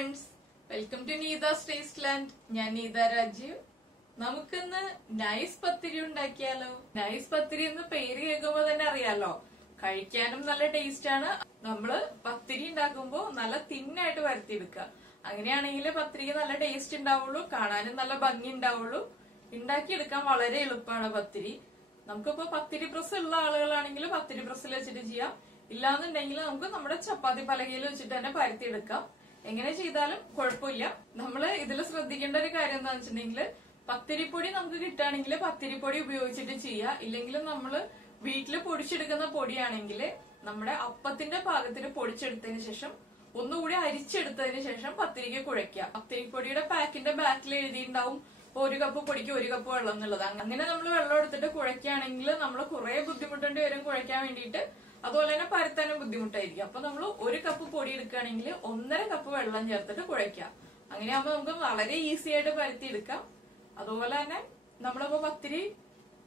friends, welcome to Neethas Tasteland. ഞാൻ നീത രാജീവ്. നമുക്കിന്ന് nice പത്തിരി ഉണ്ടാക്കിയാലോ. നൈസ് പത്തിരി എന്ന് പേര് കേൾക്കുമ്പോ തന്നെ അറിയാലോ, കഴിക്കാനും നല്ല ടേസ്റ്റ് ആണ്. നമ്മള് പത്തിരി ഉണ്ടാക്കുമ്പോ നല്ല തിന്നായിട്ട് വരുത്തിയെടുക്കുക. അങ്ങനെയാണെങ്കിൽ പത്തിരിക്ക് നല്ല ടേസ്റ്റ് ഉണ്ടാവുള്ളൂ, കാണാനും നല്ല ഭംഗി ഉണ്ടാവുള്ളൂ, ഉണ്ടാക്കിയെടുക്കാൻ വളരെ എളുപ്പമാണ് പത്തിരി. നമുക്കിപ്പോ പത്തിരി പ്രസ് ഉള്ള ആളുകളാണെങ്കിൽ പത്തിരി പ്രസ്സിൽ വെച്ചിട്ട് ചെയ്യാം. ഇല്ലാന്നുണ്ടെങ്കിൽ നമുക്ക് നമ്മുടെ ചപ്പാത്തി പലകയിൽ വെച്ചിട്ട് തന്നെ പരത്തിയെടുക്കാം. എങ്ങനെ ചെയ്താലും കുഴപ്പമില്ല. നമ്മള് ഇതിൽ ശ്രദ്ധിക്കേണ്ട ഒരു കാര്യം എന്താണെന്ന് വെച്ചിട്ടുണ്ടെങ്കിൽ, പത്തിരിപ്പൊടി നമുക്ക് കിട്ടുകയാണെങ്കിൽ പത്തിരിപ്പൊടി ഉപയോഗിച്ചിട്ട് ചെയ്യാം. ഇല്ലെങ്കിൽ നമ്മള് വീട്ടില് പൊടിച്ചെടുക്കുന്ന പൊടിയാണെങ്കിൽ നമ്മുടെ അപ്പത്തിന്റെ പാകത്തിന് പൊടിച്ചെടുത്തതിന് ശേഷം ഒന്നുകൂടി അരിച്ചെടുത്തതിന് ശേഷം പത്തിരിക്ക് കുഴയ്ക്കുക. പത്തിരിപ്പൊടിയുടെ പാക്കിന്റെ ബാക്കിൽ എഴുതിയിട്ടുണ്ടാവും 1 കപ്പ് പൊടിക്ക് 1 കപ്പ് വെള്ളം എന്നുള്ളത്. അങ്ങനെ നമ്മൾ വെള്ളം എടുത്തിട്ട് കുഴയ്ക്കുകയാണെങ്കിൽ നമ്മൾ കുറെ ബുദ്ധിമുട്ടേണ്ടി വരും കുഴയ്ക്കാൻ വേണ്ടിയിട്ട്. അതുപോലെ തന്നെ പരത്താനും ബുദ്ധിമുട്ടായിരിക്കും. അപ്പൊ നമ്മൾ 1 കപ്പ് പൊടി എടുക്കുകയാണെങ്കിൽ 1.5 കപ്പ് വെള്ളം ചേർത്തിട്ട് കുഴയ്ക്കാം. അങ്ങനെയാകുമ്പോൾ നമുക്ക് വളരെ ഈസി ആയിട്ട് പരത്തിയെടുക്കാം. അതുപോലെ തന്നെ നമ്മളിപ്പോ പത്തിരി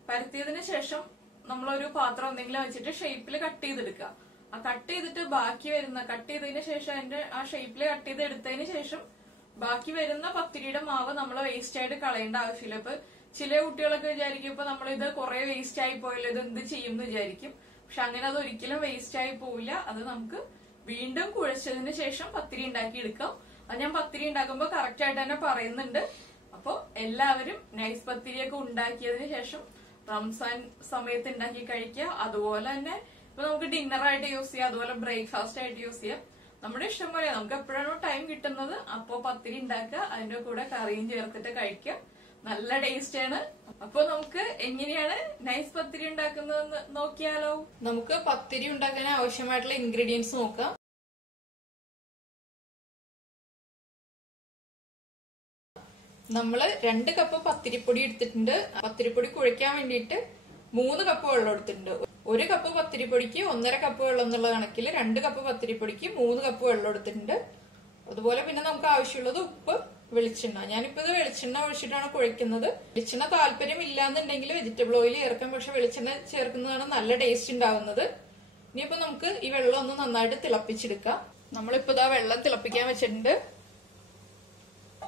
പരത്തിയതിനു ശേഷം നമ്മളൊരു പാത്രം എന്തെങ്കിലും വെച്ചിട്ട് ഷേപ്പിൽ കട്ട് ചെയ്തെടുക്കുക. ആ കട്ട് ചെയ്തിട്ട് ബാക്കി വരുന്ന കട്ട് ചെയ്തതിന് ശേഷം അതിന്റെ ആ ഷേപ്പിൽ കട്ട് ചെയ്ത് എടുത്തതിന് ശേഷം ബാക്കി വരുന്ന പത്തിരിയുടെ മാവ് നമ്മൾ വേസ്റ്റ് ആയിട്ട് കളയേണ്ട ആവശ്യമില്ല. ഇപ്പൊ ചില കുട്ടികളൊക്കെ വിചാരിക്കും ഇപ്പൊ നമ്മളിത് കുറെ വേസ്റ്റ് ആയി പോയല്ലോ, ഇത് എന്ത് ചെയ്യും എന്ന് വിചാരിക്കും. പക്ഷെ അങ്ങനെ അത് ഒരിക്കലും വേസ്റ്റ് ആയി പോവില്ല. അത് നമുക്ക് വീണ്ടും കുഴച്ചതിന് ശേഷം പത്തിരി ഉണ്ടാക്കി എടുക്കാം. അത് ഞാൻ പത്തിരി ഉണ്ടാക്കുമ്പോ കറക്റ്റ് ആയിട്ട് തന്നെ പറയുന്നുണ്ട്. അപ്പൊ എല്ലാവരും നൈസ് പത്തിരിയൊക്കെ ഉണ്ടാക്കിയതിന് ശേഷം റംസാൻ സമയത്ത് ഉണ്ടാക്കി കഴിക്കുക. അതുപോലെ തന്നെ ഇപ്പൊ നമുക്ക് ഡിന്നറായിട്ട് യൂസ് ചെയ്യാം, അതുപോലെ ബ്രേക്ക്ഫാസ്റ്റ് ആയിട്ട് യൂസ് ചെയ്യാം. നമ്മുടെ ഇഷ്ടം പോലെ നമുക്ക് എപ്പോഴാണോ ടൈം കിട്ടുന്നത് അപ്പോ പത്തിരി ഉണ്ടാക്കുക, അതിന്റെ കൂടെ കറിയും ചേർത്തിട്ട് കഴിക്കുക. നല്ല ടേസ്റ്റ് ആണ്. അപ്പൊ നമുക്ക് എങ്ങനെയാണ് നൈസ് പത്തിരി ഉണ്ടാക്കുന്നതെന്ന് നോക്കിയാലോ. നമുക്ക് പത്തിരി ഉണ്ടാക്കാൻ ആവശ്യമായിട്ടുള്ള ഇൻഗ്രീഡിയൻസ് നോക്കാം. നമ്മള് 2 കപ്പ് പത്തിരിപ്പൊടി എടുത്തിട്ടുണ്ട്. പത്തിരിപ്പൊടി കുഴയ്ക്കാൻ വേണ്ടിയിട്ട് 3 കപ്പ് വെള്ളം എടുത്തിട്ടുണ്ട്. 1 കപ്പ് പത്തിരിപ്പൊടിക്ക് 1.5 കപ്പ് വെള്ളം എന്നുള്ള കണക്കിൽ 2 കപ്പ് പത്തിരിപ്പൊടിക്ക് 3 കപ്പ് വെള്ളം എടുത്തിട്ടുണ്ട്. അതുപോലെ പിന്നെ നമുക്ക് ആവശ്യമുള്ളത് ഉപ്പ്, വെളിച്ചെണ്ണ. ഞാനിപ്പോ ഇത് വെളിച്ചെണ്ണ ഒഴിച്ചിട്ടാണ് കുഴയ്ക്കുന്നത്. വെളിച്ചെണ്ണ താല്പര്യം ഇല്ലാന്നുണ്ടെങ്കിൽ വെജിറ്റബിൾ ഓയിൽ ചേർക്കാം, പക്ഷെ വെളിച്ചെണ്ണ ചേർക്കുന്നതാണ് നല്ല ടേസ്റ്റ് ഉണ്ടാവുന്നത്. ഇനിയിപ്പോ നമുക്ക് ഈ വെള്ളം ഒന്ന് നന്നായിട്ട് തിളപ്പിച്ചെടുക്കാം. നമ്മളിപ്പോ ഇതാ വെള്ളം തിളപ്പിക്കാൻ വെച്ചിട്ടുണ്ട്.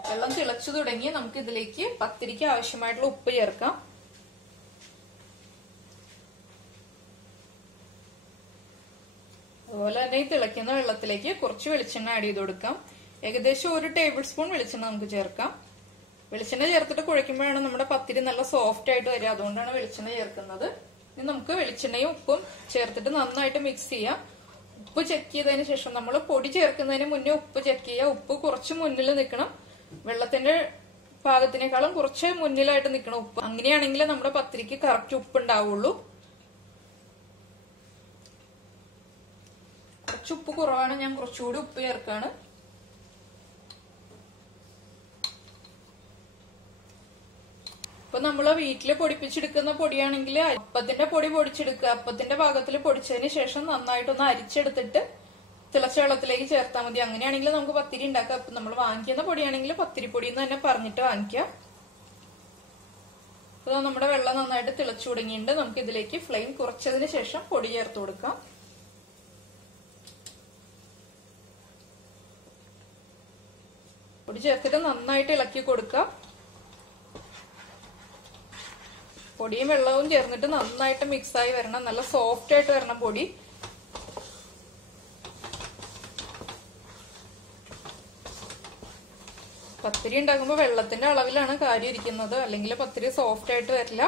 വെള്ളം തിളച്ചു തുടങ്ങി. നമുക്ക് ഇതിലേക്ക് പത്തിരിക്ക് ആവശ്യമായിട്ടുള്ള ഉപ്പ് ചേർക്കാം. അതുപോലെ തന്നെ ഈ തിളയ്ക്കുന്ന വെള്ളത്തിലേക്ക് കുറച്ച് വെളിച്ചെണ്ണ ആഡ് ചെയ്ത് കൊടുക്കാം. ഏകദേശം 1 ടേബിൾ സ്പൂൺ വെളിച്ചെണ്ണ നമുക്ക് ചേർക്കാം. വെളിച്ചെണ്ണ ചേർത്തിട്ട് കുഴയ്ക്കുമ്പോഴാണ് നമ്മുടെ പത്തിരി നല്ല സോഫ്റ്റ് ആയിട്ട് വരിക. അതുകൊണ്ടാണ് വെളിച്ചെണ്ണ ചേർക്കുന്നത്. ഇനി നമുക്ക് വെളിച്ചെണ്ണയും ഉപ്പും ചേർത്തിട്ട് നന്നായിട്ട് മിക്സ് ചെയ്യാം. ഉപ്പ് ചെക്ക് ചെയ്തതിന് ശേഷം നമ്മൾ പൊടി ചേർക്കുന്നതിന് മുന്നേ ഉപ്പ് ചെക്ക് ചെയ്യുക. ഉപ്പ് കുറച്ച് മുന്നിൽ നിൽക്കണം, വെള്ളത്തിന്റെ പാകത്തിനേക്കാളും കുറച്ച് മുന്നിലായിട്ട് നിൽക്കണം ഉപ്പ്. അങ്ങനെയാണെങ്കിൽ നമ്മുടെ പത്തിരിക്ക് കറക്റ്റ് ഉപ്പ് ഉണ്ടാവുള്ളൂ. കുറച്ച് ഉപ്പ് കുറവാണ്, ഞാൻ കുറച്ചുകൂടി ഉപ്പ് ചേർക്കാണ്. ഇപ്പൊ നമ്മള് വീട്ടില് പൊടിപ്പിച്ചെടുക്കുന്ന പൊടിയാണെങ്കിൽ അപ്പത്തിന്റെ പൊടി പൊടിച്ചെടുക്കുക. അപ്പത്തിന്റെ പാകത്തിൽ പൊടിച്ചതിന് ശേഷം നന്നായിട്ടൊന്ന് അരിച്ചെടുത്തിട്ട് തിളച്ച വെള്ളത്തിലേക്ക് ചേർത്താൽ മതി. അങ്ങനെയാണെങ്കിൽ നമുക്ക് പത്തിരി ഉണ്ടാക്കാം. അപ്പൊ നമ്മൾ വാങ്ങിക്കുന്ന പൊടിയാണെങ്കിൽ പത്തിരിപ്പൊടി എന്ന് തന്നെ പറഞ്ഞിട്ട് വാങ്ങിക്കാം. അപ്പൊ നമ്മുടെ വെള്ളം നന്നായിട്ട് തിളച്ചു തുടങ്ങിയിട്ടുണ്ട്. നമുക്ക് ഇതിലേക്ക് ഫ്ലെയിം കുറച്ചതിന് ശേഷം പൊടി ചേർത്ത് കൊടുക്കാം. പൊടി ചേർത്തിട്ട് നന്നായിട്ട് ഇളക്കി കൊടുക്കാം. പൊടിയും വെള്ളവും ചേർന്നിട്ട് നന്നായിട്ട് മിക്സ് ആയി വരണം. നല്ല സോഫ്റ്റ് ആയിട്ട് വരണം പൊടി. പത്തിരി ഉണ്ടാക്കുമ്പോൾ വെള്ളത്തിന്റെ അളവിലാണ് കാര്യം ഇരിക്കുന്നത്, അല്ലെങ്കിൽ പത്തിരി സോഫ്റ്റ് ആയിട്ട് വരില്ല.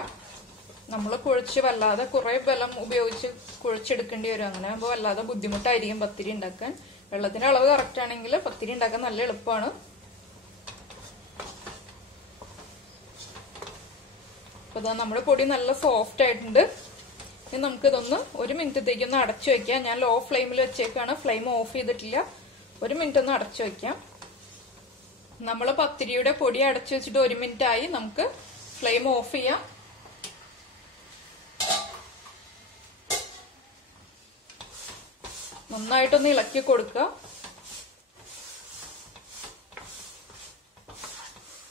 നമ്മൾ കുഴച്ച് വല്ലാതെ കുറെ ബലം ഉപയോഗിച്ച് കുഴച്ചെടുക്കേണ്ടി വരും. അങ്ങനെ ആകുമ്പോൾ വല്ലാതെ ബുദ്ധിമുട്ടായിരിക്കും പത്തിരി ഉണ്ടാക്കാൻ. വെള്ളത്തിന്റെ അളവ് കറക്റ്റ് ആണെങ്കിൽ പത്തിരി ഉണ്ടാക്കാൻ നല്ല എളുപ്പമാണ്. അപ്പൊ നമ്മുടെ പൊടി നല്ല സോഫ്റ്റ് ആയിട്ടുണ്ട്. ഇനി നമുക്കിതൊന്ന് 1 മിനിറ്റത്തേക്ക് ഒന്ന് അടച്ചു വെക്കാം. ഞാൻ ലോ ഫ്ലെയിമിൽ വെച്ചേക്കാണ്, ഫ്ലെയിം ഓഫ് ചെയ്തിട്ടില്ല. 1 മിനിറ്റ് ഒന്ന് അടച്ചു വെക്കാം. നമ്മൾ പത്തിരിയുടെ പൊടി അടച്ചു വെച്ചിട്ട് 1 മിനിറ്റ് ആയി. നമുക്ക് ഫ്ലെയിം ഓഫ് ചെയ്യാം. നന്നായിട്ടൊന്ന് ഇളക്കി കൊടുക്കുക.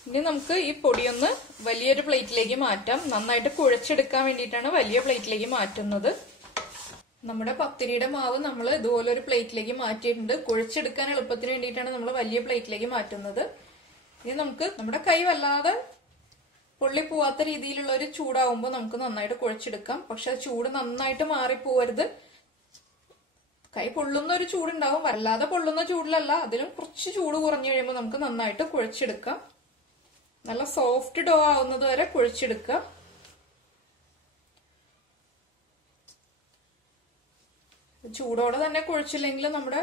ഇനി നമുക്ക് ഈ പൊടിയൊന്ന് വലിയൊരു പ്ലേറ്റിലേക്ക് മാറ്റാം. നന്നായിട്ട് കുഴച്ചെടുക്കാൻ വേണ്ടിയിട്ടാണ് വലിയ പ്ലേറ്റിലേക്ക് മാറ്റുന്നത്. നമ്മുടെ പത്തിരിയുടെ മാവ് നമ്മൾ ഇതുപോലെ ഒരു പ്ലേറ്റിലേക്ക് മാറ്റിയിട്ടുണ്ട്. കുഴച്ചെടുക്കാൻ എളുപ്പത്തിന് വേണ്ടിയിട്ടാണ് നമ്മൾ വലിയ പ്ലേറ്റിലേക്ക് മാറ്റുന്നത്. ഇനി നമുക്ക് നമ്മുടെ കൈ വല്ലാതെ പൊള്ളി പോവാത്ത രീതിയിലുള്ള ഒരു ചൂടാവുമ്പോൾ നമുക്ക് നന്നായിട്ട് കുഴച്ചെടുക്കാം. പക്ഷെ ചൂട് നന്നായിട്ട് മാറിപ്പോവരുത്. കൈ പൊള്ളുന്ന ഒരു ചൂടുണ്ടാവും, വല്ലാതെ പൊള്ളുന്ന ചൂടിലല്ല, അതിലും കുറച്ച് ചൂട് കുറഞ്ഞു കഴിയുമ്പോൾ നമുക്ക് നന്നായിട്ട് കുഴച്ചെടുക്കാം. നല്ല സോഫ്റ്റ് ഡോ ആവുന്നത് വരെ കുഴച്ചെടുക്കുക. ചൂടോടെ തന്നെ കുഴച്ചില്ലെങ്കിൽ നമ്മുടെ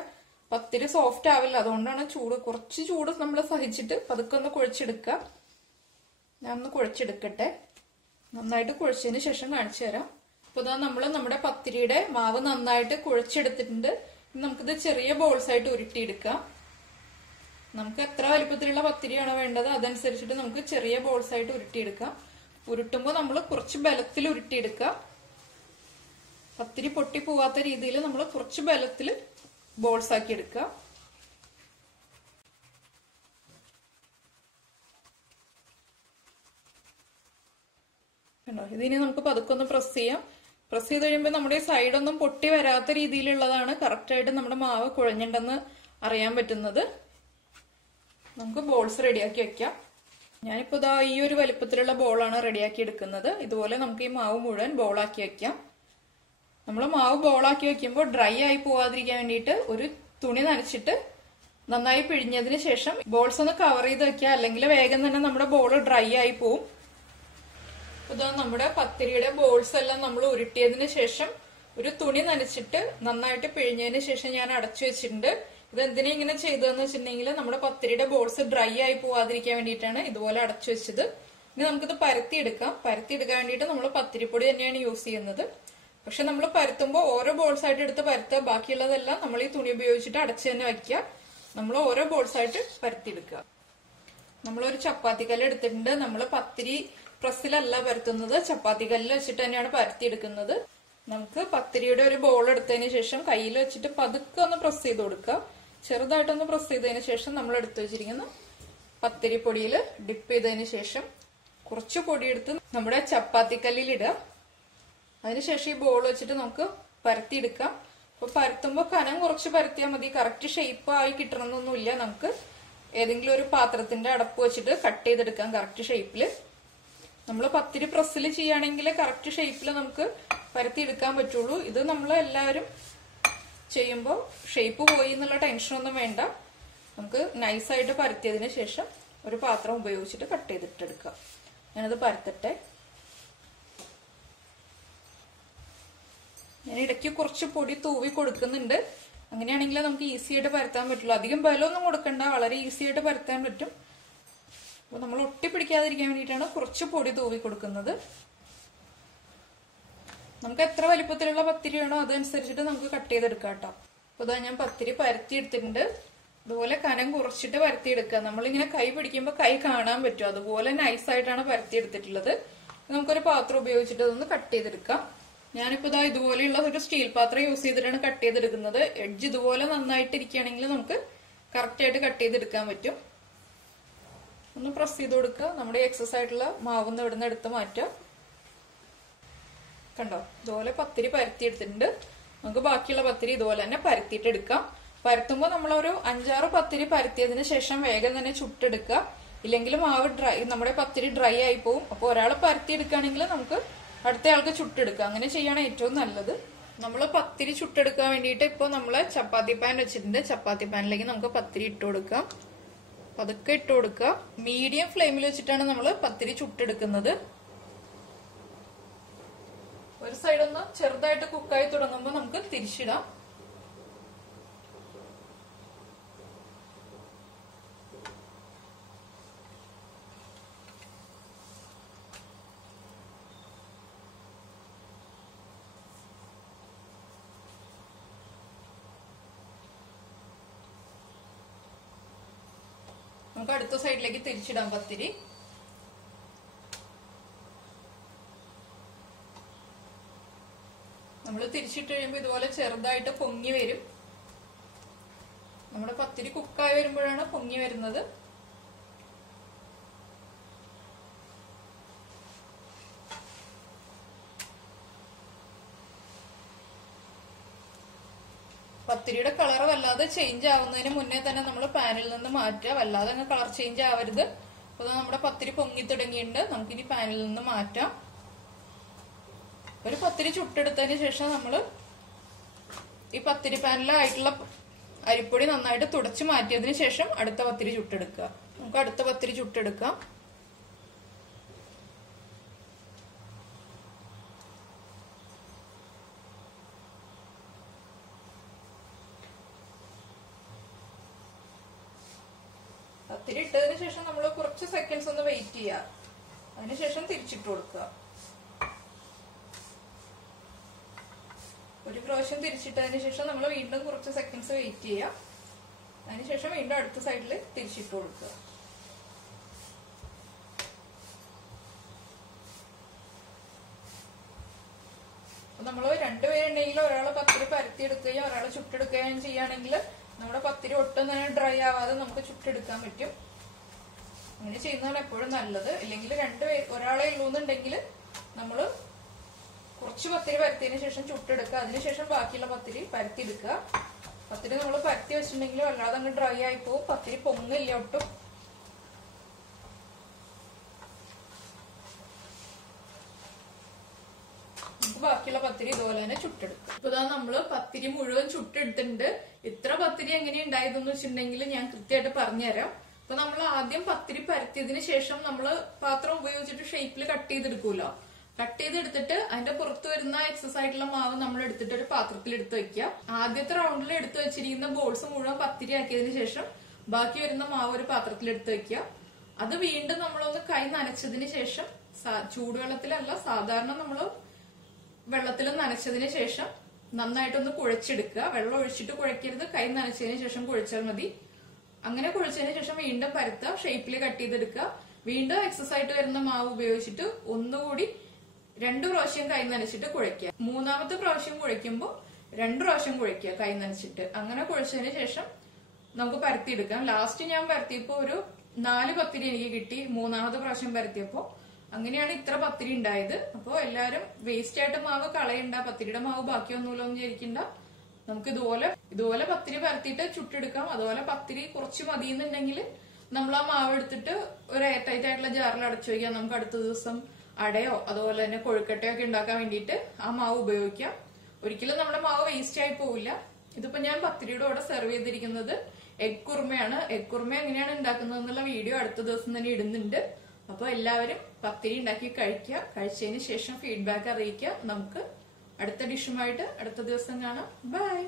പത്തിരി സോഫ്റ്റ് ആവില്ല. അതുകൊണ്ടാണ് കുറച്ച് ചൂട് നമ്മൾ സഹിച്ചിട്ട് പതുക്കെ ഒന്ന് കുഴച്ചെടുക്കുക. ഞാൻ ഒന്ന് കുഴച്ചെടുക്കട്ടെ. നന്നായിട്ട് കുഴച്ചതിന് ശേഷം കാണിച്ചു തരാം. ഇപ്പൊ ഇതാ നമ്മുടെ പത്തിരിയുടെ മാവ് നന്നായിട്ട് കുഴച്ചെടുത്തിട്ടുണ്ട്. നമുക്കിത് ചെറിയ ബോൾസ് ആയിട്ട് ഉരുട്ടിയെടുക്കാം. നമുക്ക് എത്ര വലിപ്പത്തിലുള്ള പത്തിരിയാണോ വേണ്ടത് അതനുസരിച്ചിട്ട് നമുക്ക് ചെറിയ ബോൾസ് ആയിട്ട് ഉരുട്ടിയെടുക്കാം. ഉരുട്ടുമ്പോൾ നമ്മൾ കുറച്ച് ബലത്തിൽ ഉരുട്ടിയെടുക്കുക. പത്തിരി പൊട്ടി പോവാത്ത രീതിയിൽ നമ്മൾ കുറച്ച് ബലത്തിൽ ബോൾസ് ആക്കി എടുക്കുക. കണ്ടോ, ഇതിനി നമുക്ക് പതുക്കെ പ്രസ് ചെയ്യാം. പ്രസ് ചെയ്ത് കഴിയുമ്പോൾ നമ്മുടെ സൈഡൊന്നും പൊട്ടി വരാത്ത രീതിയിലുള്ളതാണ് കറക്റ്റായിട്ട് നമ്മുടെ മാവ് കുഴഞ്ഞിട്ടുണ്ടെന്ന് അറിയാൻ പറ്റുന്നത്. നമുക്ക് ബോൾസ് റെഡിയാക്കി വെക്കാം. ഞാനിപ്പോ ഇതാ ഈ ഒരു വലിപ്പത്തിലുള്ള ബോളാണ് റെഡിയാക്കി എടുക്കുന്നത്. ഇതുപോലെ നമുക്ക് ഈ മാവ് മുഴുവൻ ബോളാക്കി വെക്കാം. നമ്മൾ മാവ് ബോളാക്കി വെക്കുമ്പോൾ ഡ്രൈ ആയി പോവാതിരിക്കാൻ വേണ്ടിയിട്ട് ഒരു തുണി നനച്ചിട്ട് നന്നായി പിഴിഞ്ഞതിന് ശേഷം ബോൾസ് ഒന്ന് കവർ ചെയ്ത് വെക്കുക. അല്ലെങ്കിൽ വേഗം തന്നെ നമ്മുടെ ബോൾ ഡ്രൈ ആയി പോവും. ഇതാ നമ്മുടെ പത്തിരിയുടെ ബോൾസ് എല്ലാം നമ്മൾ ഉരുട്ടിയതിന് ശേഷം ഒരു തുണി നനച്ചിട്ട് നന്നായിട്ട് പിഴിഞ്ഞതിന് ശേഷം ഞാൻ അടച്ചു വെച്ചിട്ടുണ്ട്. ഇതെന്തിനാ ഇങ്ങനെ ചെയ്തതെന്ന് വെച്ചിട്ടുണ്ടെങ്കിൽ നമ്മുടെ പത്തിരിയുടെ ബോൾസ് ഡ്രൈ ആയി പോവാതിരിക്കാൻ വേണ്ടിയിട്ടാണ് ഇതുപോലെ അടച്ചു വെച്ചത്. ഇനി നമുക്കിത് പരത്തിയെടുക്കാം. പരത്തിയെടുക്കാൻ വേണ്ടിയിട്ട് നമ്മൾ പത്തിരിപ്പൊടി തന്നെയാണ് യൂസ് ചെയ്യുന്നത്. പക്ഷെ നമ്മൾ പരത്തുമ്പോൾ ഓരോ ബോൾസ് ആയിട്ട് എടുത്ത് പരത്തുക. ബാക്കിയുള്ളതെല്ലാം നമ്മൾ ഈ തുണി ഉപയോഗിച്ചിട്ട് അടച്ചു തന്നെ വയ്ക്കുക. നമ്മൾ ഓരോ ബോൾസ് ആയിട്ട് പരത്തിയെടുക്കുക. നമ്മളൊരു ചപ്പാത്തി കല്ല് എടുത്തിട്ടുണ്ട്. നമ്മൾ പത്തിരി പ്രസ്സിലല്ല പരത്തുന്നത്, ചപ്പാത്തി കല്ല് വെച്ചിട്ട് തന്നെയാണ് പരത്തിയെടുക്കുന്നത്. നമുക്ക് പത്തിരിയുടെ ഒരു ബോൾ എടുത്തതിന് ശേഷം കയ്യിൽ വെച്ചിട്ട് പതുക്കെ ഒന്ന് പ്രസ് ചെയ്ത് കൊടുക്കുക. ചെറുതായിട്ടൊന്ന് പ്രസ് ചെയ്തതിന് ശേഷം നമ്മൾ എടുത്തു വെച്ചിരിക്കുന്ന പത്തിരിപ്പൊടിയിൽ ഡിപ്പ് ചെയ്തതിന് ശേഷം കുറച്ച് പൊടിയെടുത്ത് നമ്മുടെ ചപ്പാത്തിക്കല്ലിൽ ഇടുക. അതിനുശേഷം ഈ ബോൾ വെച്ചിട്ട് നമുക്ക് പരത്തിയെടുക്കാം. അപ്പൊ പരത്തുമ്പോൾ കനം കുറച്ച് പരത്തിയാൽ മതി. കറക്റ്റ് ഷേപ്പ് ആയി കിട്ടണമെന്നൊന്നുമില്ല. നമുക്ക് ഏതെങ്കിലും ഒരു പാത്രത്തിന്റെ അടപ്പ് വെച്ചിട്ട് കട്ട് ചെയ്തെടുക്കാം കറക്റ്റ് ഷേപ്പില്. നമ്മൾ പത്തിരി പ്രസ്സിൽ ചെയ്യുകയാണെങ്കിൽ കറക്റ്റ് ഷേപ്പിൽ നമുക്ക് പരത്തിയെടുക്കാൻ പറ്റുള്ളൂ. ഇത് നമ്മൾ എല്ലാവരും ചെയ്യുമ്പോൾ ഷേപ്പ് പോയി എന്നുള്ള ടെൻഷനൊന്നും വേണ്ട. നമുക്ക് നൈസായിട്ട് പരത്തിയതിന് ശേഷം ഒരു പാത്രം ഉപയോഗിച്ചിട്ട് കട്ട് ചെയ്തിട്ടെടുക്കാം. ഞാനത് പരത്തട്ടെ. ഞാൻ ഇടയ്ക്ക് കുറച്ച് പൊടി തൂവി കൊടുക്കുന്നുണ്ട്. അങ്ങനെയാണെങ്കിൽ നമുക്ക് ഈസി ആയിട്ട് പരത്താൻ പറ്റുള്ളൂ. അധികം ബലമൊന്നും കൊടുക്കണ്ട, വളരെ ഈസി ആയിട്ട് പരത്താൻ പറ്റും. അപ്പൊ നമ്മൾ ഒട്ടിപ്പിടിക്കാതിരിക്കാൻ വേണ്ടിയിട്ടാണ് കുറച്ച് പൊടി തൂവി കൊടുക്കുന്നത്. നമുക്ക് എത്ര വലിപ്പത്തിലുള്ള പത്തിരി വേണോ അതനുസരിച്ചിട്ട് നമുക്ക് കട്ട് ചെയ്തെടുക്കാം കേട്ടോ. അപ്പൊ ഇതാ ഞാൻ പത്തിരി പരത്തി എടുത്തിട്ടുണ്ട്. അതുപോലെ കനം കുറച്ചിട്ട് പരത്തിയെടുക്കുക. നമ്മളിങ്ങനെ കൈ പിടിക്കുമ്പോൾ കൈ കാണാൻ പറ്റും. അതുപോലെ നൈസായിട്ടാണ് പരത്തി എടുത്തിട്ടുള്ളത്. നമുക്കൊരു പാത്രം ഉപയോഗിച്ചിട്ട് അതൊന്ന് കട്ട് ചെയ്തെടുക്കാം. ഞാനിപ്പോ ഇതാ ഇതുപോലെയുള്ള ഒരു സ്റ്റീൽ പാത്രം യൂസ് ചെയ്തിട്ടാണ് കട്ട് ചെയ്തെടുക്കുന്നത്. എഡ്ജ് ഇതുപോലെ നന്നായിട്ട് ഇരിക്കുകയാണെങ്കിൽ നമുക്ക് കറക്റ്റ് ആയിട്ട് കട്ട് ചെയ്തെടുക്കാൻ പറ്റും. ഒന്ന് പ്രസ് ചെയ്ത് കൊടുക്കുക. നമ്മുടെ എക്സസ് ആയിട്ടുള്ള മാവുന്ന് ഇവിടുന്ന് എടുത്ത് മാറ്റുക. കണ്ടോ, ഇതുപോലെ പത്തിരി പരത്തി എടുത്തിട്ടുണ്ട്. നമുക്ക് ബാക്കിയുള്ള പത്തിരി ഇതുപോലെ തന്നെ പരത്തിയിട്ട് എടുക്കാം. പരത്തുമ്പോൾ നമ്മളൊരു 5-6 പത്തിരി പരത്തിയതിന് ശേഷം വേഗം തന്നെ ചുട്ടെടുക്കുക. ഇല്ലെങ്കിൽ മാവ് നമ്മുടെ പത്തിരി ഡ്രൈ ആയി പോവും. അപ്പോൾ ഒരാൾ പരത്തി എടുക്കുകയാണെങ്കിൽ നമുക്ക് അടുത്തയാൾക്ക് ചുട്ടെടുക്കാം. അങ്ങനെ ചെയ്യാണ് ഏറ്റവും നല്ലത്. നമ്മൾ പത്തിരി ചുട്ടെടുക്കാൻ വേണ്ടിയിട്ട് ഇപ്പോൾ നമ്മൾ ചപ്പാത്തി പാൻ വെച്ചിട്ടുണ്ട്. ചപ്പാത്തി പാനിലേക്ക് നമുക്ക് പത്തിരി ഇട്ട് കൊടുക്കാം. പതുക്കെ ഇട്ട് കൊടുക്കുക. മീഡിയം ഫ്ലെയിമിൽ വെച്ചിട്ടാണ് നമ്മൾ പത്തിരി ചുട്ടെടുക്കുന്നത്. ഒരു സൈഡ് ഒന്ന് ചെറുതായിട്ട് കുക്കായി തുടങ്ങുമ്പോൾ നമുക്ക് തിരിച്ചിടാം. നമുക്ക് അടുത്ത സൈഡിലേക്ക് തിരിച്ചിടാം പത്തിരി. നമ്മൾ തിരിച്ചിട്ട് കഴിയുമ്പോൾ ഇതുപോലെ ചെറുതായിട്ട് പൊങ്ങി വരും. നമ്മുടെ പത്തിരി കുക്കായി വരുമ്പോഴാണ് പൊങ്ങി വരുന്നത്. പത്തിരിയുടെ കളർ വല്ലാതെ ചേഞ്ച് ആവുന്നതിന് മുന്നേ തന്നെ നമ്മൾ പാനിൽ നിന്ന് മാറ്റുക. വല്ലാതെ അങ്ങ് കളർ ചേഞ്ച് ആവരുത്. അപ്പൊ നമ്മുടെ പത്തിരി പൊങ്ങി തുടങ്ങിയിട്ടുണ്ട്. നമുക്കിനി പാനിൽ നിന്ന് മാറ്റാം. ഒരു പത്തിരി ചുട്ടെടുത്തതിന് ശേഷം നമ്മൾ ഈ പത്തിരി പാനിലായിട്ടുള്ള അരിപ്പൊടി നന്നായിട്ട് തുടച്ച് മാറ്റിയതിന് ശേഷം അടുത്ത പത്തിരി ചുട്ടെടുക്കുക. നമുക്ക് അടുത്ത പത്തിരി ചുട്ടെടുക്കാം. പത്തിരി ഇട്ടതിന് ശേഷം നമ്മൾ കുറച്ച് സെക്കൻഡ്സ് ഒന്ന് വെയിറ്റ് ചെയ്യുക. അതിനുശേഷം തിരിച്ചിട്ട് കൊടുക്കുക. ഒരു പ്രാവശ്യം തിരിച്ചിട്ടതിന് ശേഷം നമ്മൾ വീണ്ടും കുറച്ച് സെക്കൻഡ്സ് വെയിറ്റ് ചെയ്യുക. അതിനുശേഷം വീണ്ടും അടുത്ത സൈഡിൽ തിരിച്ചിട്ട് കൊടുക്കുക. നമ്മൾ രണ്ടുപേരുണ്ടെങ്കിൽ ഒരാള് പത്തിരി പരത്തിയെടുക്കുകയും ഒരാള് ചുട്ടെടുക്കുകയും ചെയ്യുകയാണെങ്കിൽ നമ്മുടെ പത്തിരി ഒട്ടും തന്നെ ഡ്രൈ ആവാതെ നമുക്ക് ചുട്ടെടുക്കാൻ പറ്റും. അങ്ങനെ ചെയ്യുന്നതാണ് എപ്പോഴും നല്ലത്. ഇല്ലെങ്കിൽ ഒരാളെ ഉള്ളൂന്നുണ്ടെങ്കിൽ നമ്മള് കുറച്ച് പത്തിരി പരത്തിയതിനു ശേഷം ചുട്ടെടുക്കുക. അതിനുശേഷം ബാക്കിയുള്ള പത്തിരി പരത്തിയെടുക്കുക. പത്തിരി നമ്മൾ പരത്തി വെച്ചിട്ടുണ്ടെങ്കിൽ വല്ലാതെ അങ്ങ് ഡ്രൈ ആയി പോകും. പത്തിരി പൊങ്ങില്ല ഒട്ടും. ബാക്കിയുള്ള പത്തിരി ഇതുപോലെ തന്നെ ചുട്ടെടുക്കും. ഇപ്പൊ നമ്മള് പത്തിരി മുഴുവൻ ചുട്ടെടുത്തിട്ടുണ്ട്. ഇത്ര പത്തിരി എങ്ങനെ ഉണ്ടായതെന്ന് വെച്ചിട്ടുണ്ടെങ്കിൽ ഞാൻ കൃത്യമായിട്ട് പറഞ്ഞുതരാം. അപ്പൊ നമ്മൾ ആദ്യം പത്തിരി പരത്തിയതിനു ശേഷം നമ്മള് പാത്രം ഉപയോഗിച്ചിട്ട് ഷേപ്പിൽ കട്ട് ചെയ്തെടുക്കൂലോ. കട്ട് ചെയ്തെടുത്തിട്ട് അതിന്റെ പുറത്ത് വരുന്ന എക്സസ് ആയിട്ടുള്ള മാവ് നമ്മൾ എടുത്തിട്ട് ഒരു പാത്രത്തിൽ എടുത്ത് വെക്കുക. ആദ്യത്തെ റൗണ്ടിൽ എടുത്തു വെച്ചിരിക്കുന്ന ബോൾസ് മുഴുവൻ പത്തിരി ആക്കിയതിനു ശേഷം ബാക്കി വരുന്ന മാവ് ഒരു പാത്രത്തിൽ എടുത്ത് വെക്കുക. അത് വീണ്ടും നമ്മളൊന്ന് കൈ നനച്ചതിന് ശേഷം, ചൂടുവെള്ളത്തിലല്ല, സാധാരണ നമ്മള് വെള്ളത്തിൽ നനച്ചതിന് ശേഷം നന്നായിട്ടൊന്ന് കുഴച്ചെടുക്കുക. വെള്ളം ഒഴിച്ചിട്ട് കുഴക്കരുത്, കൈ നനച്ചതിന് ശേഷം കുഴച്ചാൽ മതി. അങ്ങനെ കുഴച്ചതിന് ശേഷം വീണ്ടും പരത്തുക, ഷേപ്പിൽ കട്ട് ചെയ്തെടുക്കുക. വീണ്ടും എക്സസ് ആയിട്ട് വരുന്ന മാവ് ഉപയോഗിച്ചിട്ട് ഒന്നുകൂടി 2 പ്രാവശ്യം കൈ നനച്ചിട്ട് കുഴയ്ക്കുക. മൂന്നാമത്തെ പ്രാവശ്യം കുഴയ്ക്കുമ്പോൾ 2 പ്രാവശ്യം കുഴയ്ക്കുക കൈ നനച്ചിട്ട്. അങ്ങനെ കുഴച്ചതിന് ശേഷം നമുക്ക് പരത്തിയെടുക്കാം. ലാസ്റ്റ് ഞാൻ പരത്തിയപ്പോ ഒരു 4 പത്തിരി എനിക്ക് കിട്ടി, മൂന്നാമത്തെ പ്രാവശ്യം പരത്തിയപ്പോ. അങ്ങനെയാണ് ഇത്ര പത്തിരി ഉണ്ടായത്. അപ്പൊ എല്ലാരും വേസ്റ്റ് ആയിട്ട് മാവ് കളയണ്ട, പത്തിരിയുടെ മാവ് ബാക്കിയൊന്നുമില്ലോ എന്ന് വിചാരിക്കണ്ട. നമുക്ക് ഇതുപോലെ പത്തിരി പരത്തിയിട്ട് ചുട്ടെടുക്കാം. അതുപോലെ പത്തിരി കുറച്ച് മതിയെന്നുണ്ടെങ്കിൽ നമ്മൾ ആ മാവ് എടുത്തിട്ട് ഒരു എയർ ടൈറ്റ് ആയിട്ടുള്ള ജാറിൽ അടച്ചു വയ്ക്കാം. നമുക്ക് അടുത്ത ദിവസം അടയോ അതുപോലെ തന്നെ കൊഴുക്കട്ടയോ ഒക്കെ ഉണ്ടാക്കാൻ വേണ്ടിയിട്ട് ആ മാവ് ഉപയോഗിക്കാം. ഒരിക്കലും നമ്മുടെ മാവ് വേസ്റ്റ് ആയി പോവില്ല. ഇതിപ്പോ ഞാൻ പത്തിരിയുടെ കൂടെ സെർവ് ചെയ്തിരിക്കുന്നത് എഗ് കുർമയാണ്. എഗ് കുർമ എങ്ങനെയാണ് ഉണ്ടാക്കുന്നത് എന്നുള്ള വീഡിയോ അടുത്ത ദിവസം തന്നെ ഇടുന്നുണ്ട്. അപ്പൊ എല്ലാവരും പത്തിരി ഉണ്ടാക്കി കഴിക്കുക. കഴിച്ചതിന് ശേഷം ഫീഡ്ബാക്ക് അറിയിക്കുക. നമുക്ക് അടുത്ത ഡിഷുമായിട്ട് അടുത്ത ദിവസം കാണാം. ബൈ.